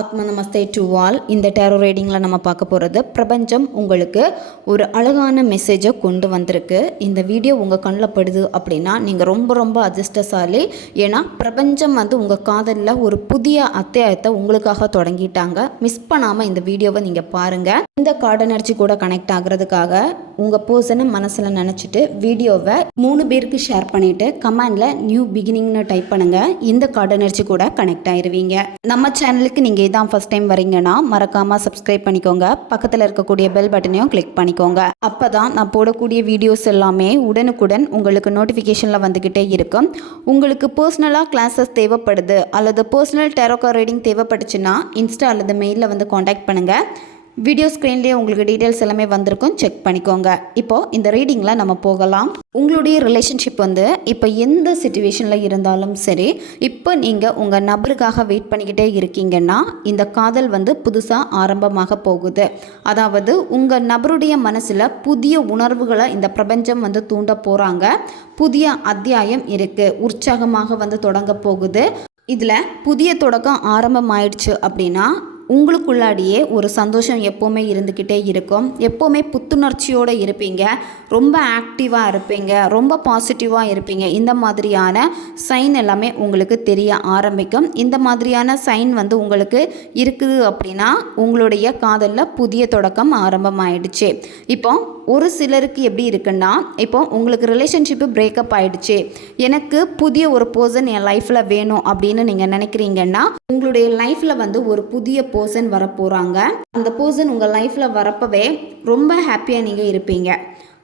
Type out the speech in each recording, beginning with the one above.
ஆத்ம நமஸ்தே to all இந்த டேரோ ரீடிங்கில் நம்ம பார்க்க போகிறது பிரபஞ்சம் உங்களுக்கு ஒரு அழகான மெசேஜை கொண்டு வந்திருக்கு. இந்த வீடியோ உங்கள் கண்ணில் படுது அப்படின்னா நீங்கள் ரொம்ப ரொம்ப அதிர்ஷ்டசாலி. ஏன்னா பிரபஞ்சம் வந்து உங்கள் காதலில் ஒரு புதிய அத்தியாயத்தை உங்களுக்காக தொடங்கிட்டாங்க. மிஸ் பண்ணாமல் இந்த வீடியோவை நீங்கள் பாருங்கள் இந்த கார்டு எனர்ஜி கூட கனெக்ட் ஆகிறதுக்காக உங்கள் பர்சனை மனசில் நினச்சிட்டு வீடியோவை மூணு பேருக்கு ஷேர் பண்ணிவிட்டு கமெண்டில் நியூ பிகினிங்னு டைப் பண்ணுங்கள் இந்த கார்டு எனர்ஜி கூட கனெக்ட் ஆயிடுவீங்க நம்ம சேனலுக்கு நீங்கள் இதுதான் ஃபஸ்ட் டைம் வரீங்கன்னா மறக்காமல் சப்ஸ்கிரைப் பண்ணிக்கோங்க. பக்கத்தில் இருக்கக்கூடிய பெல் பட்டனையும் கிளிக் பண்ணிக்கோங்க. அப்போ தான் நான் போடக்கூடிய வீடியோஸ் எல்லாமே உடனுக்குடன் உங்களுக்கு நோட்டிஃபிகேஷனில் வந்துக்கிட்டே இருக்கும். உங்களுக்கு பர்சனலாக கிளாஸஸ் தேவைப்படுது அல்லது பர்சனல் டெரோக்கா ரீடிங் தேவைப்பட்டுச்சுன்னா இன்ஸ்டா அல்லது மெயிலில் வந்து காண்டாக்ட் பண்ணுங்கள் வீடியோ ஸ்க்ரீன்லேயே உங்களுக்கு டீட்டெயில்ஸ் எல்லாமே வந்திருக்கும். செக் பண்ணிக்கோங்க. இப்போது இந்த ரீடிங்கில் நம்ம போகலாம். உங்களுடைய ரிலேஷன்ஷிப் வந்து இப்போ எந்த சுச்சுவேஷனில் இருந்தாலும் சரி இப்போ நீங்கள் உங்கள் நபருக்காக வெயிட் பண்ணிக்கிட்டே இருக்கீங்கன்னா இந்த காதல் வந்து புதுசாக ஆரம்பமாக போகுது. அதாவது உங்கள் நபருடைய மனசில் புதிய உணர்வுகளை இந்த பிரபஞ்சம் வந்து தூண்ட போகிறாங்க புதிய அத்தியாயம் இருக்குது உற்சாகமாக வந்து தொடங்க போகுது. இதில் புதிய தொடக்கம் ஆரம்பமாயிடுச்சு அப்படின்னா உங்களுக்குள்ளாடியே ஒரு சந்தோஷம் எப்போவுமே இருந்துக்கிட்டே இருக்கும். எப்போவுமே புத்துணர்ச்சியோடு இருப்பீங்க. ரொம்ப ஆக்டிவாக இருப்பீங்க. ரொம்ப பாசிட்டிவாக இருப்பீங்க. இந்த மாதிரியான சைன் எல்லாமே உங்களுக்கு தெரிய ஆரம்பிக்கும். இந்த மாதிரியான சைன் வந்து உங்களுக்கு இருக்குது அப்படின்னா உங்களுடைய காதலில் புதிய தொடக்கம் ஆரம்பமாயிடுச்சு. இப்போ ஒரு சிலருக்கு எப்படி இருக்குன்னா இப்போ உங்களுக்கு ரிலேஷன்ஷிப்பு பிரேக்கப் ஆகிடுச்சு எனக்கு புதிய ஒரு பர்சன் என் லைஃப்பில் வேணும் அப்படின்னு நீங்கள் நினைக்கிறீங்கன்னா உங்களுடைய லைஃப்பில் வந்து ஒரு புதிய பர்சன் வரப்போகிறாங்க அந்த பர்சன் உங்கள் லைஃப்பில் வரப்பவே ரொம்ப ஹாப்பியாக நீங்கள் இருப்பீங்க.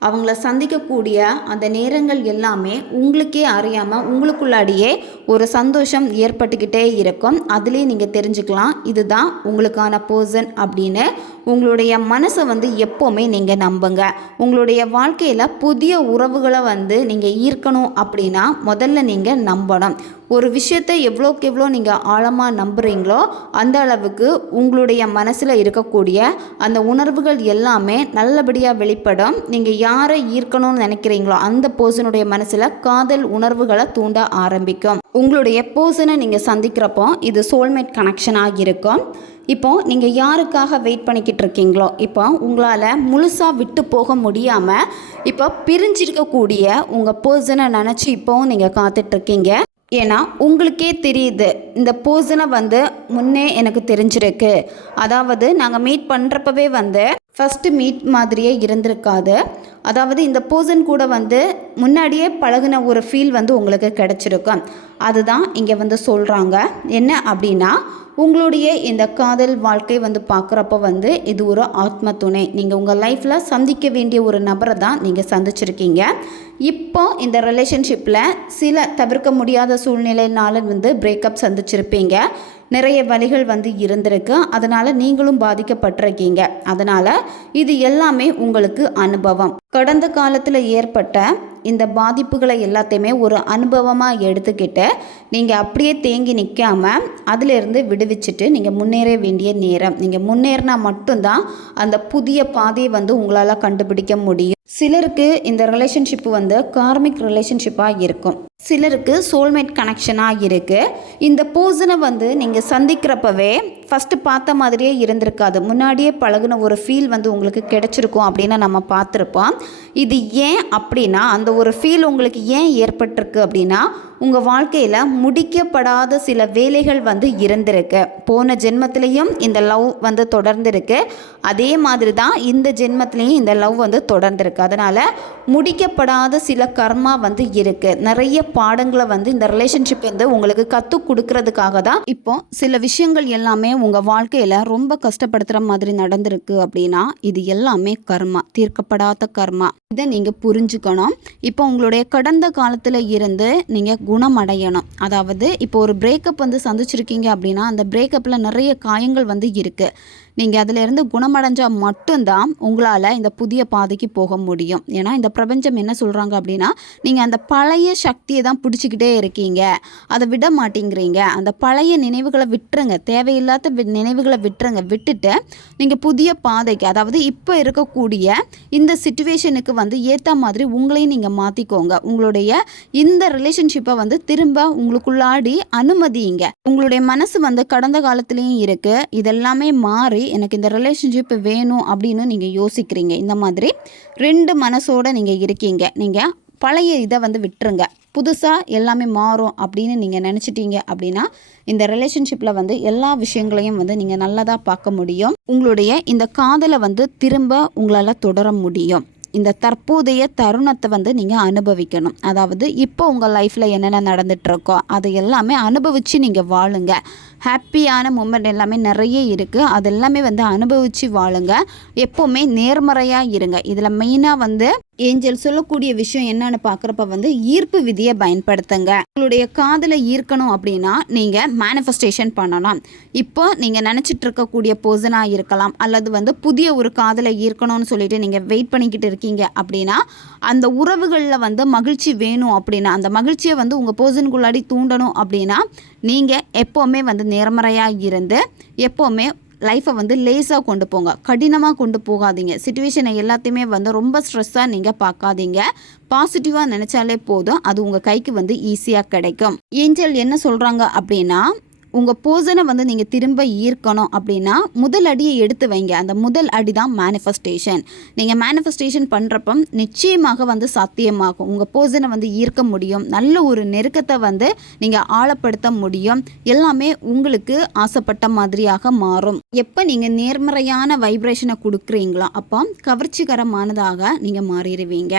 அவங்கள சந்திக்கக்கூடிய அந்த நேரங்கள் எல்லாமே உங்களுக்கே அறியாமல் உங்களுக்குள்ளாடியே ஒரு சந்தோஷம் ஏற்பட்டுக்கிட்டே இருக்கும். அதுலேயே நீங்கள் தெரிஞ்சுக்கலாம் இதுதான் உங்களுக்கான பர்சன் அப்படின்னு உங்களுடைய மனசை வந்து எப்போவுமே நீங்கள் நம்புங்க. உங்களுடைய வாழ்க்கையில் புதிய உறவுகளை வந்து நீங்கள் ஈர்க்கணும் அப்படின்னா முதல்ல நீங்கள் நம்பணும். ஒரு விஷயத்தை எவ்வளோக்கு எவ்வளோ நீங்கள் ஆழமாக நம்புகிறீங்களோ அந்த அளவுக்கு உங்களுடைய மனசில் இருக்கக்கூடிய அந்த உணர்வுகள் எல்லாமே நல்லபடியாக வெளிப்படும். நீங்கள் யாரை ஈர்க்கணும்னு நினைக்கிறீங்களோ அந்த பர்சனுடைய மனசில் காதல் உணர்வுகளை தூண்ட ஆரம்பிக்கும். உங்களுடைய பர்சனை நீங்கள் சந்திக்கிறப்போ இது சோல்மேட் கனெக்ஷனாக இருக்கும் இப்போ நீங்கள் யாருக்காக வெயிட் பண்ணிக்கிட்டு இருக்கீங்களோ இப்போ உங்களால் முழுசாக விட்டு போக முடியாமல் இப்போ பிரிஞ்சிருக்கக்கூடிய உங்கள் பர்சனை நினச்சி இப்போவும் நீங்கள் காத்துட்ருக்கீங்க ஏன்னா உங்களுக்கே தெரியுது இந்த பர்சனை வந்து முன்னே எனக்கு தெரிஞ்சிருக்கு. அதாவது நாங்கள் மீட் பண்ணுறப்பவே வந்து ஃபஸ்ட்டு மீட் மாதிரியே இருந்திருக்காது. அதாவது இந்த பர்சன் கூட வந்து முன்னாடியே பழகுன ஒரு ஃபீல் வந்து உங்களுக்கு கிடச்சிருக்கும். அதுதான் இங்கே வந்து சொல்கிறாங்க என்ன அப்படின்னா உங்களுடைய இந்த காதல் வாழ்க்கை வந்து பார்க்குறப்ப வந்து இது ஒரு ஆத்ம துணை. நீங்கள் உங்கள் லைஃப்பில் சந்திக்க வேண்டிய ஒரு நபரை தான் நீங்கள் சந்திச்சிருக்கீங்க. இப்போ இந்த ரிலேஷன்ஷிப்பில் சில தவிர்க்க முடியாத சூழ்நிலையினால வந்து பிரேக்கப் சந்திச்சிருப்பீங்க. நிறைய வழிகள் வந்து இருந்திருக்கு. அதனால் நீங்களும் பாதிக்கப்பட்டிருக்கீங்க. அதனால் இது எல்லாமே உங்களுக்கு அனுபவம். கடந்த காலத்தில் ஏற்பட்ட இந்த பாதிப்புகளை எல்லாத்தையுமே ஒரு அனுபவமாக எடுத்துக்கிட்டு நீங்கள் அப்படியே தேங்கி நிற்காம அதிலிருந்து விடுவிச்சுட்டு நீங்கள் முன்னேற வேண்டிய நேரம். நீங்கள் முன்னேறினா மட்டும்தான் அந்த புதிய பாதையை வந்து உங்களால் கண்டுபிடிக்க முடியும். சிலருக்கு இந்த ரிலேஷன்ஷிப் வந்து கார்மிக் ரிலேஷன்ஷிப்பாக இருக்கும். சிலருக்கு சோல்மேட் கனெக்ஷனாக இருக்குது இந்த பர்சனை வந்து நீங்கள் சந்திக்கிறப்பவே ஃபஸ்ட்டு பார்த்த மாதிரியே இருந்திருக்காது. முன்னாடியே பழகுன ஒரு ஃபீல் வந்து உங்களுக்கு கிடைச்சிருக்கும் அப்படின்னு நம்ம பார்த்துருப்போம். இது ஏன் அப்படின்னா அந்த ஒரு ஃபீல் உங்களுக்கு ஏன் ஏற்பட்டிருக்கு அப்படின்னா உங்கள் வாழ்க்கையில் முடிக்கப்படாத சில வேலைகள் வந்து இருந்திருக்கு. போன ஜென்மத்திலையும் இந்த லவ் வந்து தொடர்ந்துருக்கு. அதே மாதிரி தான் இந்த ஜென்மத்திலையும் இந்த லவ் வந்து தொடர்ந்துருக்கு. அதனால் முடிக்கப்படாத சில கர்மா வந்து இருக்குது நிறைய பாடங்களை வந்து இந்த ரிலேஷன்ஷிப் வந்து உங்களுக்கு கற்றுக் கொடுக்கறதுக்காக தான் இப்போ சில விஷயங்கள் எல்லாமே உங்கள் வாழ்க்கையில் ரொம்ப கஷ்டப்படுத்துகிற மாதிரி நடந்திருக்கு அப்படின்னா இது எல்லாமே கர்மா தீர்க்கப்படாத கர்மா. இதை நீங்கள் புரிஞ்சுக்கணும். இப்போ உங்களுடைய கடந்த காலத்தில் இருந்து நீங்கள் குணமடையணும். அதாவது இப்போ ஒரு பிரேக்கப் வந்து சந்திச்சிருக்கீங்க அப்படின்னா அந்த பிரேக்கப்பில் நிறைய காயங்கள் வந்து இருக்குது நீங்கள் அதிலிருந்து குணமடைஞ்சால் மட்டும்தான் உங்களால் இந்த புதிய பாதைக்கு போக முடியும். ஏன்னா இந்த பிரபஞ்சம் என்ன சொல்கிறாங்க அப்படின்னா நீங்கள் அந்த பழைய சக்தியை தான் பிடிச்சிக்கிட்டே இருக்கீங்க. அதை விட மாட்டேங்கிறீங்க. அந்த பழைய நினைவுகளை விட்டுருங்க. தேவையில்லாத வி- நினைவுகளை விட்டுருங்க. விட்டுட்டு நீங்கள் புதிய பாதைக்கு அதாவது இப்போ இருக்கக்கூடிய இந்த சுச்சுவேஷனுக்கு வந்து ஏற்ற மாதிரி உங்களையும் நீங்கள் மாற்றிக்கோங்க உங்களுடைய இந்த ரிலேஷன்ஷிப்பை வந்து திரும்ப உங்களுக்குள்ளாடி அனுமதிங்க. உங்களுடைய மனசு வந்து கடந்த காலத்துலேயும் இருக்குது இதெல்லாமே மாறி எனக்கு இந்த ரிலேஷன்ஷிப் வேணும் அப்படின்னு நீங்கள் யோசிக்கிறீங்க. இந்த மாதிரி ரெண்டு மனசோட நீங்கள் இருக்கீங்க. நீங்கள் பழைய இதை வந்து விட்டுருங்க. புதுசாக எல்லாமே மாறும் அப்படின்னு நீங்கள் நினச்சிட்டீங்க அப்படின்னா இந்த ரிலேஷன்ஷிப்பில் வந்து எல்லா விஷயங்களையும் வந்து நீங்கள் நல்லதாக பார்க்க முடியும். உங்களுடைய இந்த காதலை வந்து திரும்ப உங்களால் தொடர முடியும். இந்த தற்போதைய தருணத்தை வந்து நீங்கள் அனுபவிக்கணும். அதாவது இப்போ உங்கள் லைஃப்பில் என்னென்ன நடந்துகிட்ருக்கோ அதை எல்லாமே அனுபவித்து நீங்கள் வாழுங்க. ஹாப்பியான மூமெண்ட் எல்லாமே நிறைய இருக்குது அது எல்லாமே வந்து அனுபவித்து வாழுங்க. எப்போவுமே நேர்மறையாக இருங்க. இதில் மெயினாக வந்து ஏஞ்சல் சொல்லக்கூடிய விஷயம் என்னன்னு பார்க்குறப்ப வந்து ஈர்ப்பு விதியை பயன்படுத்துங்க. உங்களுடைய காதலை ஈர்க்கணும் அப்படின்னா நீங்கள் மேனிஃபெஸ்டேஷன் பண்ணலாம். இப்போ நீங்கள் நினச்சிட்டு இருக்கக்கூடிய போர்சனாக இருக்கலாம். அல்லது வந்து புதிய ஒரு காதலை ஈர்க்கணும்னு சொல்லிட்டு நீங்கள் வெயிட் பண்ணிக்கிட்டு இருக்கீங்க அப்படின்னா அந்த உறவுகளில் வந்து மகிழ்ச்சி வேணும் அப்படின்னா அந்த மகிழ்ச்சியை வந்து உங்கள் போர்சனுக்குள்ளாடி தூண்டணும் அப்படின்னா நீங்கள் எப்போவுமே வந்து நேர்மறையாக இருந்து எப்போவுமே லைஃப்பை வந்து லேஸாக கொண்டு போங்க. கடினமாக கொண்டு போகாதீங்க. சுச்சுவேஷனை எல்லாத்தையுமே வந்து ரொம்ப ஸ்ட்ரெஸ்ஸாக நீங்கள் பார்க்காதீங்க. பாசிட்டிவாக நினச்சாலே போதும். அது உங்கள் கைக்கு வந்து ஈஸியாக கிடைக்கும். ஏஞ்சல் என்ன சொல்கிறாங்க அப்படின்னா உங்கள் போசனை வந்து நீங்கள் திரும்ப ஈர்க்கணும் அப்படின்னா முதல் அடியை எடுத்து வைங்க. அந்த முதல் அடி தான் மேனிஃபெஸ்டேஷன் நீங்கள் மேனிஃபெஸ்டேஷன் பண்ணுறப்ப நிச்சயமாக வந்து சாத்தியமாகும். உங்கள் போசனை வந்து ஈர்க்க முடியும். நல்ல ஒரு நெருக்கத்தை வந்து நீங்கள் ஆழப்படுத்த முடியும். எல்லாமே உங்களுக்கு ஆசைப்பட்ட மாதிரியாக மாறும். எப்போ நீங்கள் நேர்மறையான வைப்ரேஷனை கொடுக்குறீங்களோ அப்போ கவர்ச்சிகரமானதாக நீங்கள் மாறிடுவீங்க.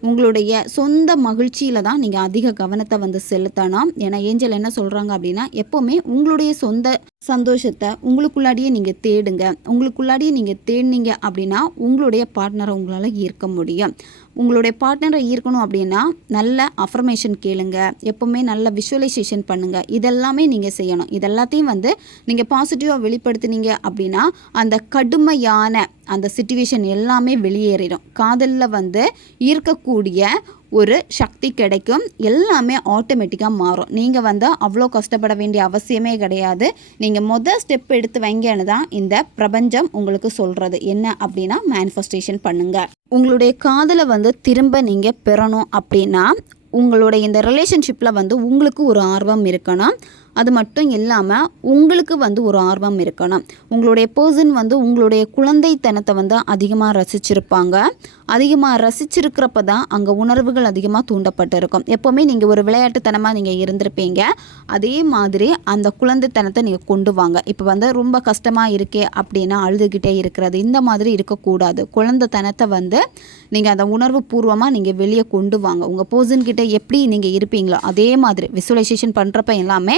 உங்களுடைய சொந்த மகிழ்ச்சியில் தான் நீங்கள் அதிக கவனத்தை வந்து செலுத்தணும் ஏன்னா ஏஞ்சல் என்ன சொல்கிறாங்க அப்படின்னா எப்போவுமே உங்களுடைய சொந்த சந்தோஷத்தை உங்களுக்குள்ளாடியே நீங்கள் தேடுங்க. உங்களுக்குள்ளாடியே நீங்கள் தேடினீங்க அப்படின்னா உங்களுடைய பார்ட்னரை உங்களால் ஈர்க்க முடியும். உங்களுடைய பார்ட்னரை ஈர்க்கணும் அப்படின்னா நல்ல அஃபர்மேஷன் கேளுங்க. எப்போவுமே நல்ல விஷுவலைசேஷன் பண்ணுங்கள் இதெல்லாமே நீங்கள் செய்யணும். இதெல்லாத்தையும் வந்து நீங்கள் பாசிட்டிவாக வெளிப்படுத்தினீங்க அப்படின்னா அந்த கடுமையான அந்த சுச்சுவேஷன் எல்லாமே வெளியேறிடும். காதலில் வந்து ஈர்க்கக்கூடிய ஒரு சக்தி கிடைக்கும். எல்லாமே ஆட்டோமேட்டிக்காக மாறும். நீங்கள் வந்து அவ்வளோ கஷ்டப்பட வேண்டிய அவசியமே கிடையாது. நீங்கள் மொதல் ஸ்டெப் எடுத்து வைங்கன்னு தான் இந்த பிரபஞ்சம் உங்களுக்கு சொல்கிறது என்ன அப்படின்னா மேனிஃபெஸ்டேஷன் பண்ணுங்கள் உங்களுடைய காதலை வந்து திரும்ப நீங்கள் பெறணும் அப்படின்னா உங்களுடைய இந்த ரிலேஷன்ஷிப்பில் வந்து உங்களுக்கு ஒரு ஆர்வம் இருக்கணும். அது மட்டும் இல்லாமல் உங்களுக்கு வந்து ஒரு ஆர்வம் இருக்கணும். உங்களுடைய பர்சன் வந்து உங்களுடைய குழந்தைத்தனத்தை வந்து அதிகமாக ரசிச்சிருப்பாங்க. அதிகமாக ரசிச்சிருக்கிறப்ப தான் அங்கே உணர்வுகள் அதிகமாக தூண்டப்பட்டிருக்கும். எப்போவுமே நீங்கள் ஒரு விளையாட்டுத்தனமாக நீங்கள் இருந்திருப்பீங்க. அதே மாதிரி அந்த குழந்தைத்தனத்தை நீங்கள் கொண்டு வாங்க. இப்போ வந்து ரொம்ப கஷ்டமாக இருக்கே அப்படின்னா அழுதுகிட்டே இருக்கிறது. இந்த மாதிரி இருக்கக்கூடாது. குழந்தைத்தனத்தை வந்து நீங்கள் அந்த உணர்வு பூர்வமாக நீங்கள் வெளியே கொண்டு வாங்க. உங்கள் பர்சன்கிட்ட எப்படி நீங்கள் இருப்பீங்களோ அதே மாதிரி விசுவலைசேஷன் பண்ணுறப்ப எல்லாமே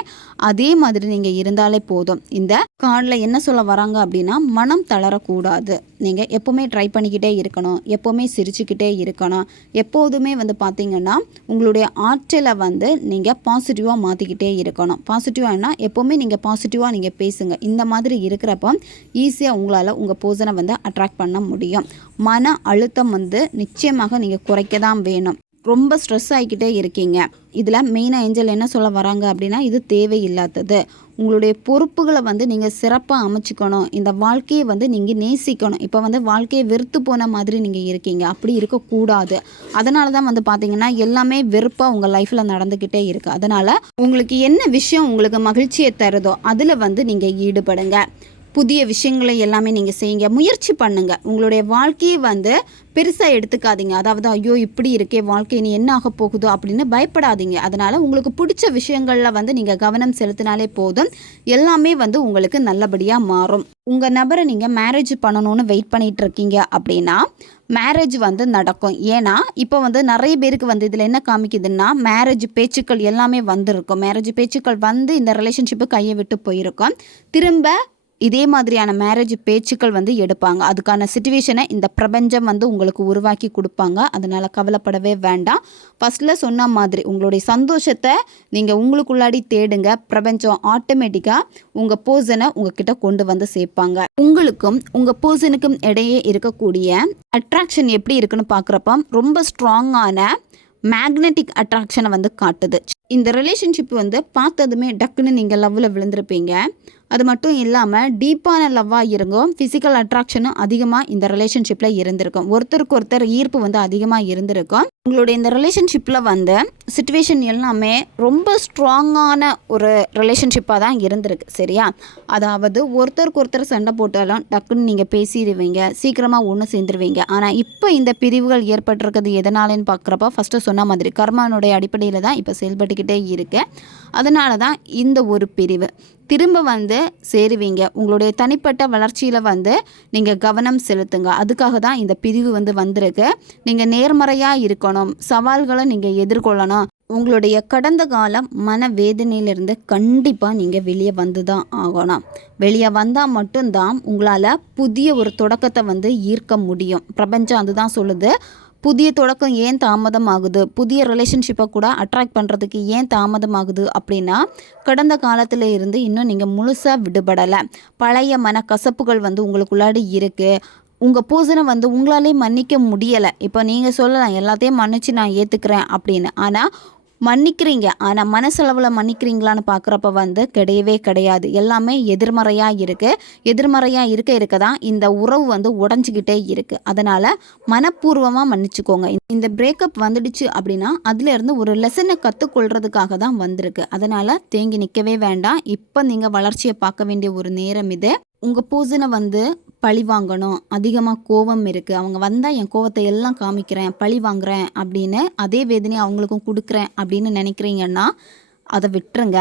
அதே மாதிரி நீங்கள் இருந்தாலே போதும். இந்த கார்டில் என்ன சொல்ல வராங்க அப்படின்னா மனம் தளரக்கூடாது. நீங்கள் எப்போவுமே ட்ரை பண்ணிக்கிட்டே இருக்கணும். எப்போவுமே சிரிச்சுக்கிட்டே இருக்கணும். எப்போதுமே வந்து பார்த்தீங்கன்னா உங்களுடைய ஆற்றலை வந்து நீங்கள் பாசிட்டிவாக மாற்றிக்கிட்டே இருக்கணும். பாசிட்டிவானா எப்போவுமே நீங்கள் பாசிட்டிவாக நீங்கள் பேசுங்க. இந்த மாதிரி இருக்கிறப்போ ஈஸியாக உங்களால் உங்கள் போசனை வந்து அட்ராக்ட் பண்ண முடியும். மன அழுத்தம் வந்து நிச்சயமாக நீங்கள் குறைக்க தான் வேணும். ரொம்ப ஸ்ட்ரெஸ் ஆகிக்கிட்டே இருக்கீங்க. இதில் மெயினாக ஏஞ்சல் என்ன சொல்ல வராங்க அப்படின்னா இது தேவையில்லாதது. உங்களுடைய பொறுப்புகளை வந்து நீங்கள் சிறப்பாக அமைச்சுக்கணும். இந்த வாழ்க்கையை வந்து நீங்கள் நேசிக்கணும். இப்போ வந்து வாழ்க்கையை வெறுத்து போன மாதிரி நீங்கள் இருக்கீங்க. அப்படி இருக்கக்கூடாது. அதனால தான் வந்து பார்த்தீங்கன்னா எல்லாமே வெறுப்பாக உங்கள் லைஃப்பில் நடந்துக்கிட்டே இருக்குது அதனால் உங்களுக்கு என்ன விஷயம் உங்களுக்கு மகிழ்ச்சியை தருதோ அதில் வந்து நீங்கள் ஈடுபடுங்க. புதிய விஷயங்களை எல்லாமே நீங்கள் செய்யுங்க. முயற்சி பண்ணுங்க. உங்களுடைய வாழ்க்கையை வந்து பெருசாக எடுத்துக்காதீங்க. அதாவது ஐயோ இப்படி இருக்கே வாழ்க்கை இனி என்ன ஆக போகுதோ அப்படின்னு பயப்படாதீங்க. அதனால் உங்களுக்கு பிடிச்ச விஷயங்களில் வந்து நீங்கள் கவனம் செலுத்தினாலே போதும். எல்லாமே வந்து உங்களுக்கு நல்லபடியாக மாறும். உங்கள் நபரை நீங்கள் மேரேஜ் பண்ணணும்னு வெயிட் பண்ணிகிட்டு இருக்கீங்க அப்படின்னா மேரேஜ் வந்து நடக்கும். ஏன்னா இப்போ வந்து நிறைய பேருக்கு வந்து இதில் என்ன காமிக்குதுன்னா மேரேஜ் பேச்சுக்கள் எல்லாமே வந்திருக்கும். மேரேஜ் பேச்சுக்கள் வந்து இந்த ரிலேஷன்ஷிப்பு கையை விட்டு போயிருக்கும். திரும்ப இதே மாதிரியான மேரேஜ் பேச்சுக்கள் வந்து எடுப்பாங்க. அதுக்கான சுச்சுவேஷனை இந்த பிரபஞ்சம் வந்து உங்களுக்கு உருவாக்கி கொடுப்பாங்க. அதனால் கவலைப்படவே வேண்டாம். ஃபஸ்ட்டில் சொன்ன மாதிரி உங்களுடைய சந்தோஷத்தை நீங்கள் உங்களுக்குள்ளாடி தேடுங்க. பிரபஞ்சம் ஆட்டோமேட்டிக்காக உங்கள் போர்சனை உங்ககிட்ட கொண்டு வந்து சேர்ப்பாங்க. உங்களுக்கும் உங்கள் போர்சனுக்கும் இடையே இருக்கக்கூடிய அட்ராக்ஷன் எப்படி இருக்குன்னு பார்க்குறப்ப ரொம்ப ஸ்ட்ராங்கான மேக்னெட்டிக் அட்ராக்ஷனை வந்து காட்டுது. இந்த ரிலேஷன்ஷிப் வந்து பார்த்ததுமே டக்குன்னு நீங்கள் லவ்வில் விழுந்திருப்பீங்க. அது மட்டும் இல்லாமல் டீப்பான லவ்வாக இருக்கும் ஃபிசிக்கல் அட்ராக்ஷனும் அதிகமாக இந்த ரிலேஷன்ஷிப்பில் இருந்திருக்கும். ஒருத்தருக்கு ஒருத்தர் ஈர்ப்பு வந்து அதிகமாக இருந்திருக்கும். உங்களுடைய இந்த ரிலேஷன்ஷிப்பில் வந்து சுச்சுவேஷன் எல்லாமே ரொம்ப ஸ்ட்ராங்கான ஒரு ரிலேஷன்ஷிப்பாக தான் இருந்திருக்கு சரியா? அதாவது ஒருத்தருக்கு ஒருத்தர் சண்டை போட்டாலும் டக்குன்னு நீங்கள் பேசிடுவீங்க சீக்கிரமாக ஒன்று சேர்ந்துருவீங்க. ஆனால் இப்போ இந்த பிரிவுகள் ஏற்பட்டிருக்கிறது எதனாலன்னு பார்க்குறப்ப ஃபஸ்ட்டு சொன்ன மாதிரி கர்மானுடைய அடிப்படையில் தான் இப்போ செயல்பட்டு செயல்பட்டுக்கிட்டே இருக்கு. அதனால தான் இந்த ஒரு பிரிவு. திரும்ப வந்து சேருவீங்க. உங்களுடைய தனிப்பட்ட வளர்ச்சியில் வந்து நீங்கள் கவனம் செலுத்துங்க. அதுக்காக தான் இந்த பிரிவு வந்து வந்திருக்கு. நீங்கள் நேர்மறையாக இருக்கணும். சவால்களை நீங்கள் எதிர்கொள்ளணும். உங்களுடைய கடந்த காலம் மன வேதனையிலிருந்து கண்டிப்பாக நீங்கள் வெளியே வந்து தான் ஆகணும். வெளியே வந்தால் மட்டும்தான் உங்களால் புதிய ஒரு தொடக்கத்தை வந்து ஈர்க்க முடியும். பிரபஞ்சம் அதுதான் சொல்லுது. புதிய தொடக்கம் ஏன் தாமதம் ஆகுது புதிய ரிலேஷன்ஷிப்பை கூட அட்ராக்ட் பண்ணுறதுக்கு ஏன் தாமதம் ஆகுது அப்படின்னா கடந்த காலத்தில் இருந்து இன்னும் நீங்கள் முழுசாக விடுபடலை. பழைய மனக்கசப்புகள் வந்து உங்களுக்குள்ளாடி இருக்குது உங்கள் பூசனை வந்து உங்களாலே மன்னிக்க முடியலை. இப்போ நீங்கள் சொல்லலாம் எல்லாத்தையும் மன்னிச்சு நான் ஏற்றுக்கிறேன் அப்படின்னு. ஆனால் மன்னிக்கிறீங்க. ஆனால் மனசளவில் மன்னிக்கிறீங்களான்னு பார்க்குறப்ப வந்து கிடையவே கிடையாது. எல்லாமே எதிர்மறையாக இருக்குது எதிர்மறையாக இருக்க இருக்க தான் இந்த உறவு வந்து உடஞ்சிக்கிட்டே இருக்குது அதனால் மனப்பூர்வமாக மன்னிச்சுக்கோங்க. இந்த பிரேக்கப் வந்துடுச்சு அப்படின்னா அதுலேருந்து ஒரு லெசனை கற்றுக்கொள்றதுக்காக தான் வந்திருக்கு. அதனால் தேங்கி நிற்கவே வேண்டாம். இப்போ நீங்கள் வளர்ச்சியை பார்க்க வேண்டிய ஒரு நேரம் இது. உங்கள் பூசனை வந்து பழி வாங்கணும். அதிகமாக கோவம் இருக்குது அவங்க வந்தால் என் கோவத்தை எல்லாம் காமிக்கிறேன் பழி வாங்குறேன் அப்படின்னு அதே வேதனையை அவங்களுக்கும் கொடுக்குறேன் அப்படின்னு நினைக்கிறீங்கன்னா அதை விட்டுருங்க.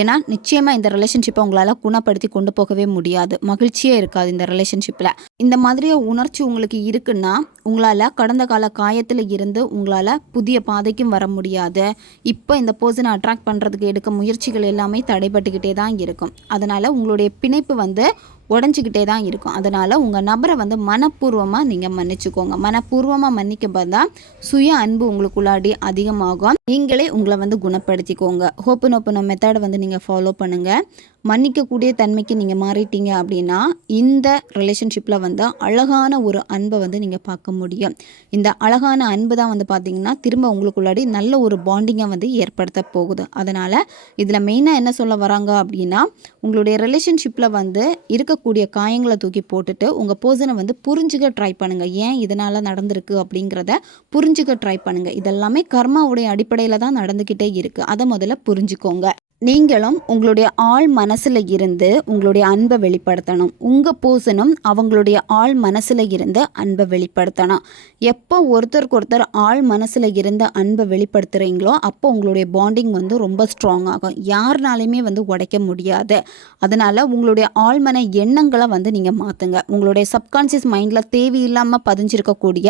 ஏன்னா நிச்சயமாக இந்த ரிலேஷன்ஷிப்பை உங்களால் குணப்படுத்தி கொண்டு போகவே முடியாது. மகிழ்ச்சியே இருக்காது இந்த ரிலேஷன்ஷிப்பில் இந்த மாதிரி உணர்ச்சி உங்களுக்கு இருக்குன்னா உங்களால் கடந்த கால காயத்தில் இருந்து உங்களால் புதிய பாதைக்கும் வர முடியாது. இப்போ இந்த பர்சனை அட்ராக்ட் பண்ணுறதுக்கு எடுக்க முயற்சிகள் எல்லாமே தடைபட்டுக்கிட்டே தான் இருக்கும். அதனால் உங்களுடைய பிணைப்பு வந்து உடஞ்சிக்கிட்டே தான் இருக்கும். அதனால் உங்கள் நபரை வந்து மனப்பூர்வமாக நீங்கள் மன்னிச்சுக்கோங்க. மனப்பூர்வமாக மன்னிக்க தான் சுய அன்பு உங்களுக்குள்ளாடி அதிகமாகும். நீங்களே உங்களை வந்து குணப்படுத்திக்கோங்க. ஹோப்பன் ஓப்பன் மெத்தடை வந்து நீங்கள் ஃபாலோ பண்ணுங்கள் மன்னிக்கக்கூடிய தன்மைக்கு நீங்கள் மாறிட்டீங்க அப்படின்னா இந்த ரிலேஷன்ஷிப்பில் வந்து அழகான ஒரு அன்பை வந்து நீங்கள் பார்க்க முடியும். இந்த அழகான அன்பு தான் வந்து பார்த்திங்கன்னா திரும்ப உங்களுக்குள்ளாடி நல்ல ஒரு பாண்டிங்கை வந்து ஏற்படுத்த போகுது. அதனால் இதில் மெயினாக என்ன சொல்ல வராங்க அப்படின்னா உங்களுடைய ரிலேஷன்ஷிப்பில் வந்து இருக்கக்கூடிய காயங்களை தூக்கி போட்டுட்டு உங்கள் பர்சனை வந்து புரிஞ்சுக்க ட்ரை பண்ணுங்கள் ஏன் இதனால் நடந்திருக்கு அப்படிங்கிறத புரிஞ்சுக்க ட்ரை பண்ணுங்கள் இதெல்லாமே கர்மாவுடைய அடிப்படையில் தான் நடந்துக்கிட்டே இருக்குது அதை முதல்ல புரிஞ்சுக்கோங்க. நீங்களும் உங்களுடைய ஆள் மனசில் இருந்து உங்களுடைய அன்பை வெளிப்படுத்தணும். உங்கள் பூசணும் அவங்களுடைய ஆள் மனசில் இருந்து அன்பை வெளிப்படுத்தணும். எப்போ ஒருத்தருக்கு ஒருத்தர் ஆள் மனசில் இருந்து அன்பை வெளிப்படுத்துகிறீங்களோ அப்போ உங்களுடைய பாண்டிங் வந்து ரொம்ப ஸ்ட்ராங் ஆகும். யாருனாலையுமே வந்து உடைக்க முடியாது. அதனால் உங்களுடைய ஆழ்மன எண்ணங்களை வந்து நீங்கள் மாற்றுங்க உங்களுடைய சப்கான்ஷியஸ் மைண்டில் தேவையில்லாமல் பதிஞ்சிருக்கக்கூடிய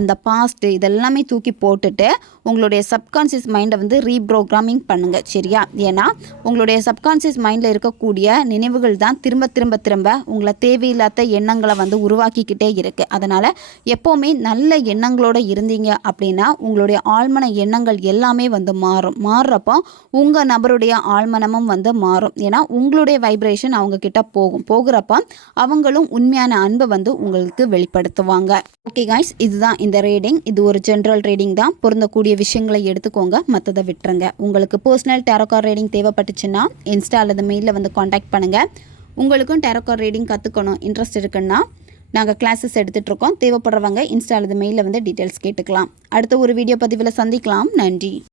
அந்த பாஸ்ட்டு இதெல்லாமே தூக்கி போட்டுட்டு உங்களுடைய சப்கான்ஷியஸ் மைண்டை வந்து ரீப்ரோக்ராமிங் பண்ணுங்கள் சரியா? ஏன்னா உங்களுடைய சப்கான்சியஸ் மைண்டில் இருக்கக்கூடிய நினைவுகள் தான் திரும்ப திரும்ப திரும்ப உங்களை தேவையில்லாத எண்ணங்களை வந்து உருவாக்கிக்கிட்டே இருக்குது அதனால் எப்போவுமே நல்ல எண்ணங்களோடு இருந்தீங்க அப்படின்னா உங்களுடைய ஆழ்மன எண்ணங்கள் எல்லாமே வந்து மாறும். மாறுறப்போ உங்கள் நபருடைய ஆழ்மனமும் வந்து மாறும். ஏன்னா உங்களுடைய வைப்ரேஷன் அவங்க கிட்ட போகும். போகிறப்ப அவங்களும் உண்மையான அன்பை வந்து உங்களுக்கு வெளிப்படுத்துவாங்க. ஓகே காய்ஸ் இதுதான் இந்த ரீடிங் இது ஒரு ஜென்ரல் ரீடிங் தான். பொருந்தக்கூடிய விஷயங்களை எடுத்துக்கோங்க. மற்றதை விட்டுருங்க. உங்களுக்கு பர்சனல் டேரோகார் ரீடிங் தேவைப்பட்டுச்சுன்னா இன்ஸ்டா அல்லது மெயிலில் வந்து காண்டாக்ட் பண்ணுங்கள் உங்களுக்கும் டேரோகார் ரீடிங் கற்றுக்கணும் இன்ட்ரெஸ்ட் இருக்குன்னா நாங்கள் கிளாஸஸ் எடுத்துகிட்ருக்கோம் தேவைப்படுறவங்க இன்ஸ்டா அல்லது மெயிலில் வந்து டீட்டெயில்ஸ் கேட்டுக்கலாம். அடுத்த ஒரு வீடியோ பதிவில் சந்திக்கலாம். நன்றி.